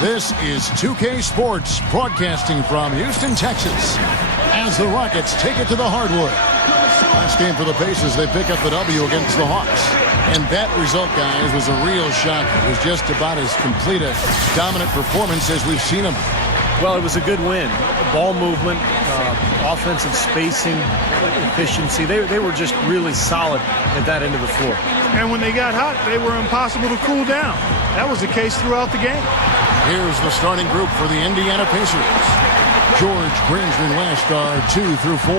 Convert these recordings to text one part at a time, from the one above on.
This is 2K Sports, broadcasting from Houston, Texas, as the Rockets take it to the hardwood. Last game for the Pacers, they pick up the W against the Hawks. And that result, guys, was a real shocker. It was just about as complete a dominant performance as we've seen them. Well, it was a good win. Ball movement, offensive spacing, efficiency. They were just really solid at that end of the floor. And when they got hot, they were impossible to cool down. That was the case throughout the game. Here's the starting group for the Indiana Pacers. George, Granger, and West are 2 through 4.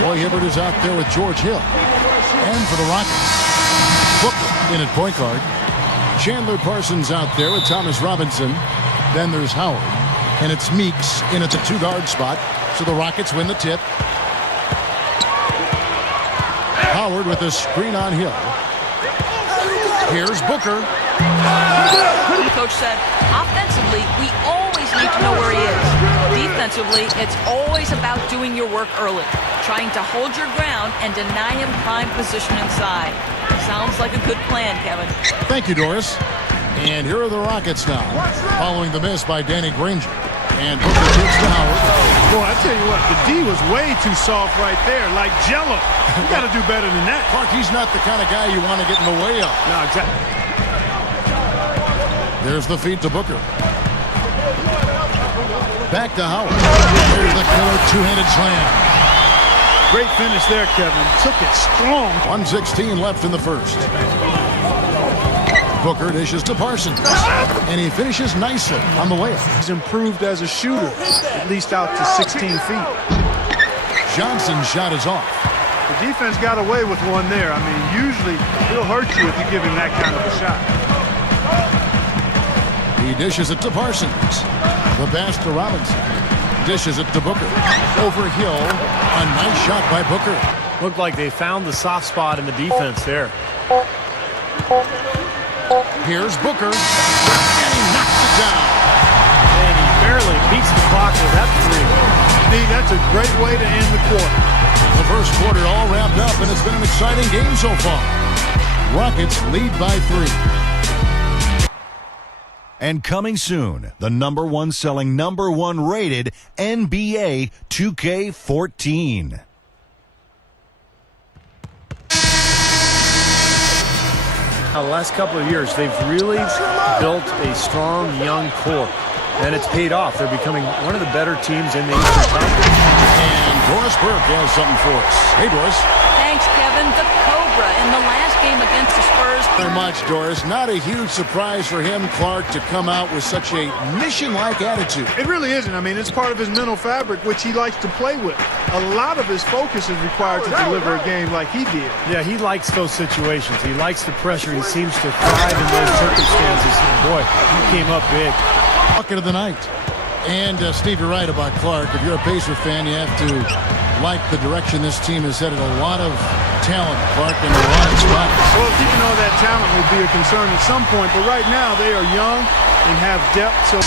Roy Hibbert is out there with George Hill. And for the Rockets, Booker in at point guard. Chandler Parsons out there with Thomas Robinson. Then there's Howard. And it's Meeks in at the 2-guard spot. So the Rockets win the tip. Howard with a screen on Hill. Here's Booker. The coach said, offensively, we always need to know where he is. Defensively, it's always about doing your work early, trying to hold your ground and deny him prime position inside. Sounds like a good plan, Kevin. Thank you, Doris. And here are the Rockets now, following the miss by Danny Granger. And Booker takes to Howard. Boy, I tell you what, the D was way too soft right there, like Jello. You got to do better than that. Clark, he's not the kind of guy you want to get in the way of. No, exactly. There's the feed to Booker. Back to Howard. There's the killer two-handed slam. Great finish there, Kevin. Took it strong. 1:16 left in the first. Booker dishes to Parsons. And he finishes nicely on the layup. He's improved as a shooter, at least out to 16 feet. Johnson's shot is off. The defense got away with one there. I mean, usually he'll hurt you if you give him that kind of a shot. He dishes it to Parsons. The pass to Robinson. Dishes it to Booker. Over Hill. A nice shot by Booker. Looked like they found the soft spot in the defense there. Here's Booker. And he knocks it down. And he barely beats the clock with that three. Steve, that's a great way to end the quarter. The first quarter all wrapped up, and it's been an exciting game so far. Rockets lead by 3. And coming soon, the #1 selling, #1 rated NBA 2K14. Now, the last couple of years, they've really built a strong young core, and it's paid off. They're becoming one of the better teams in the Eastern Conference. And Doris Burke has something for us. Hey, Doris. Thanks, Kevin. The Cobra in the last game against the Spurs. Very much, Doris. Not a huge surprise for him, Clark, to come out with such a mission-like attitude. It really isn't. I mean, it's part of his mental fabric, which he likes to play with. A lot of his focus is required to deliver a game like he did. Yeah, he likes those situations. He likes the pressure. He seems to thrive in those circumstances. And boy, he came up big. Bucket of the night. And, Steve, you're right about Clark. If you're a Pacer fan, you have to like the direction this team is headed. A lot of talent, Clark, in a lot of spots. Well, keeping all that talent will be a concern at some point, but right now they are young and have depth. So.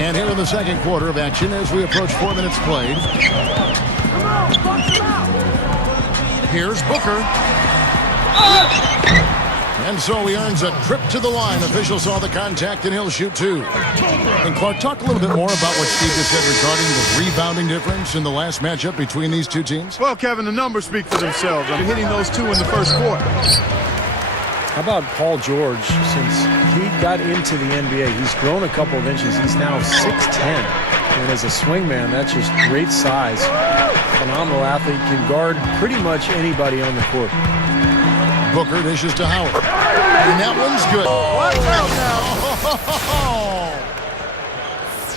And here in the second quarter of action as we approach 4 minutes played. Here's Booker. And so he earns a trip to the line. Officials saw the contact, and he'll shoot 2. And Clark, talk a little bit more about what Steve just said regarding the rebounding difference in the last matchup between these two teams. Well, Kevin, the numbers speak for themselves. I'm hitting those 2 in the first quarter. How about Paul George? Since he got into the NBA, he's grown a couple of inches. He's now 6'10". And as a swingman, that's just great size. Phenomenal athlete, can guard pretty much anybody on the court. Booker dishes to Howard. And that one's good. Watch out now.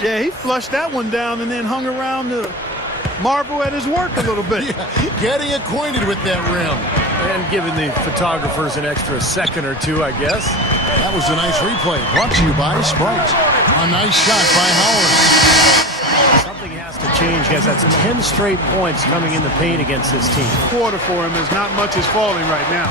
Yeah, he flushed that one down and then hung around to marvel at his work a little bit. Yeah, getting acquainted with that rim. And giving the photographers an extra second or two, I guess. That was a nice replay. Brought to you by Sprite. A nice shot by Howard. Something has to change, because that's 10 straight points coming in the paint against this team. Quarter for him is not much is falling right now.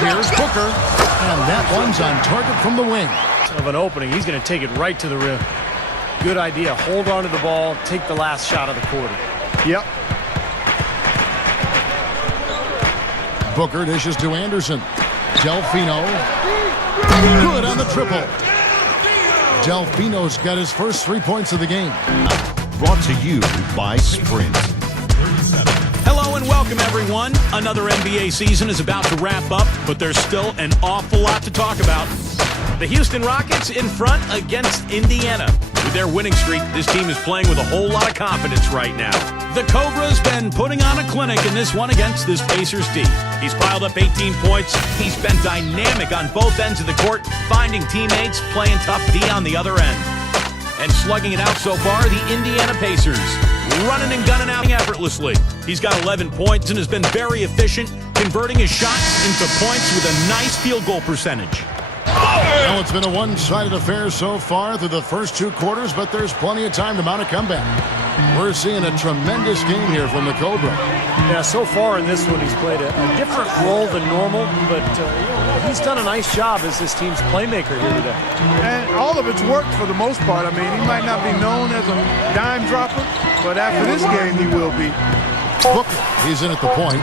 Here's Booker, and that one's on target from the wing. Of an opening, he's going to take it right to the rim. Good idea. Hold on to the ball, take the last shot of the quarter. Yep. Booker dishes to Anderson. Delfino. Good on the triple. Delfino's got his first 3 points of the game. Brought to you by Sprint. Hello and welcome, everyone. Another NBA season is about to wrap up, but there's still an awful lot to talk about. The Houston Rockets in front against Indiana. With their winning streak, this team is playing with a whole lot of confidence right now. The Cobra's been putting on a clinic in this one against this Pacers D. He's piled up 18 points. He's been dynamic on both ends of the court, finding teammates, playing tough D on the other end. And slugging it out so far, the Indiana Pacers, running and gunning out effortlessly. He's got 11 points and has been very efficient, converting his shots into points with a nice field goal percentage. Well, it's been a one-sided affair so far through the first 2 quarters, but there's plenty of time to mount a comeback. We're seeing a tremendous game here from the Cobra. Yeah, so far in this one, he's played a different role than normal, but he's done a nice job as this team's playmaker here today. And all of it's worked for the most part. I mean, he might not be known as a dime dropper, but after this game, he will be. Booker, he's in at the point.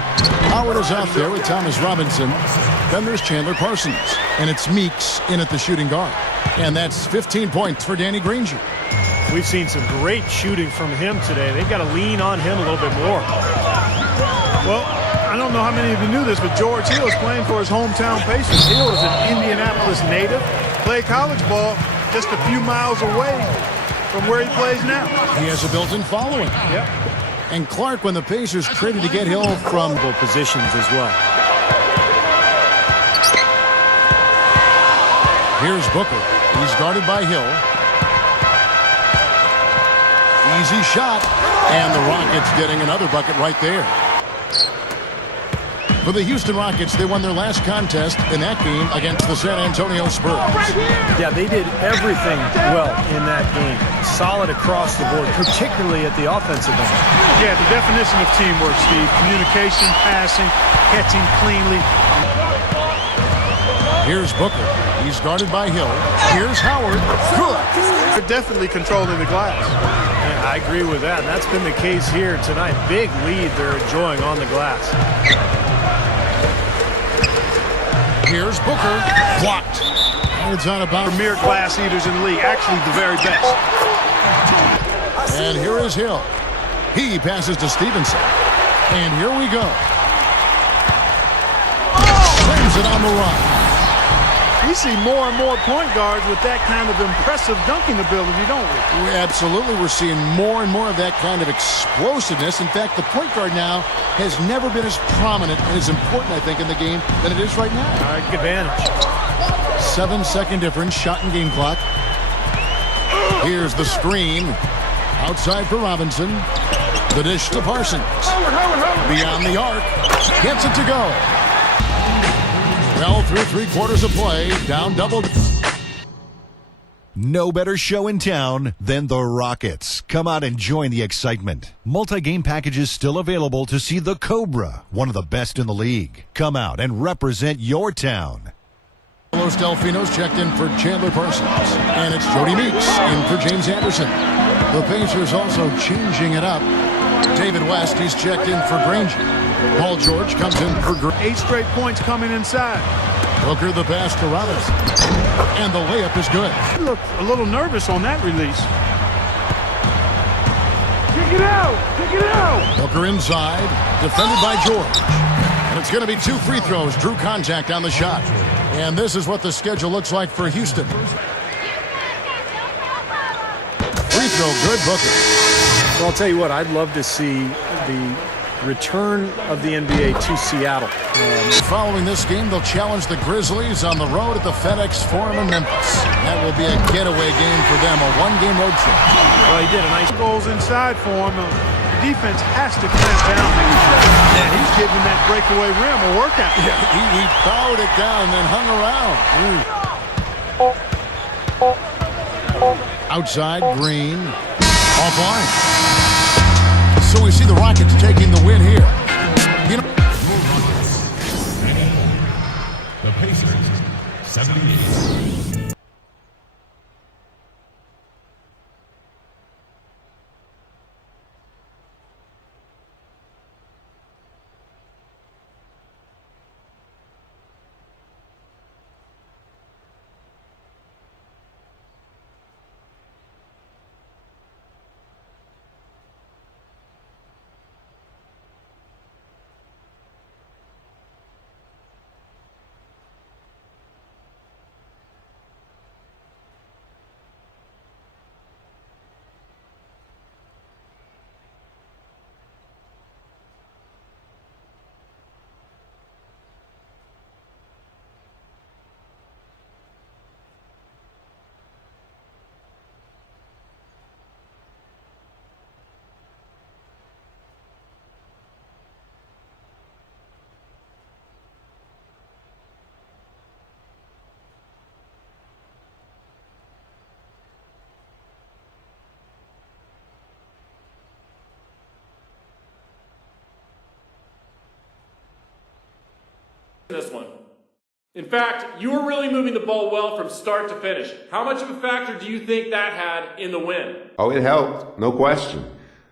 Howard is out there with Thomas Robinson. Then there's Chandler Parsons. And it's Meeks in at the shooting guard. And that's 15 points for Danny Granger. We've seen some great shooting from him today. They've got to lean on him a little bit more. Well, I don't know how many of you knew this, but George Hill is playing for his hometown Pacers. Hill is an Indianapolis native. Played college ball just a few miles away from where he plays now. He has a built-in following. Yep. And Clark, when the Pacers traded to get Hill from both positions as well. Here's Booker. He's guarded by Hill. Easy shot. And the Rockets getting another bucket right there. For the Houston Rockets, they won their last contest in that game against the San Antonio Spurs. Yeah, they did everything well in that game. Solid across the board, particularly at the offensive end. Yeah, the definition of teamwork, Steve. Communication, passing, catching cleanly. Here's Booker. He's guarded by Hill. Here's Howard. Good. They're definitely controlling the glass. Yeah, I agree with that, and that's been the case here tonight. Big lead they're enjoying on the glass. Here's Booker. Blocked. And it's on about Premier glass eaters in the league. Actually, the very best. And here is Hill. He passes to Stevenson. And here we go. Slams it on the run. We see more and more point guards with that kind of impressive dunking ability, don't we? Absolutely. We're seeing more and more of that kind of explosiveness. In fact, the point guard now has never been as prominent and as important, I think, in the game than it is right now. All right, good advantage. 7-second difference, shot and game clock. Here's the screen. Outside for Robinson. The dish to Parsons. Beyond the arc. Gets it to go. Well, through 3 quarters of play, down double. No better show in town than the Rockets. Come out and join the excitement. Multi-game packages still available to see the Cobra, one of the best in the league. Come out and represent your town. Los Delfinos checked in for Chandler Parsons. And it's Jody Meeks in for James Anderson. The Pacers also changing it up. David West, he's checked in for Granger. Paul George comes in for 8 straight points coming inside. Booker the pass to Robinson. And the layup is good. He looked a little nervous on that release. Kick it out! Kick it out! Booker inside, defended by George. And it's going to be 2 free throws. Drew contact on the shot. And this is what the schedule looks like for Houston. Free throw, good, Booker. Well, I'll tell you what, I'd love to see the return of the NBA to Seattle. Following this game, they'll challenge the Grizzlies on the road at the FedEx Forum in Memphis. That will be a getaway game for them, a 1-game road trip. Well, he did a nice goals inside for him. The defense has to clamp down. And he's giving that breakaway rim a workout. Yeah, he bowed it down and then hung around. Outside, Green. Offline. So we see the Rockets taking the win here. You know, the Pacers, 78. this one. In fact, you were really moving the ball well from start to finish. How much of a factor do you think that had in the win? Oh, it helped, no question.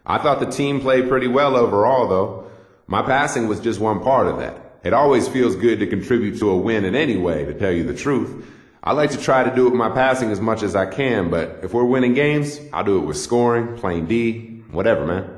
I thought the team played pretty well overall, though. My passing was just one part of that. It always feels good to contribute to a win in any way, to tell you the truth. I like to try to do it with my passing as much as I can, but if we're winning games, I'll do it with scoring, playing D, whatever, man.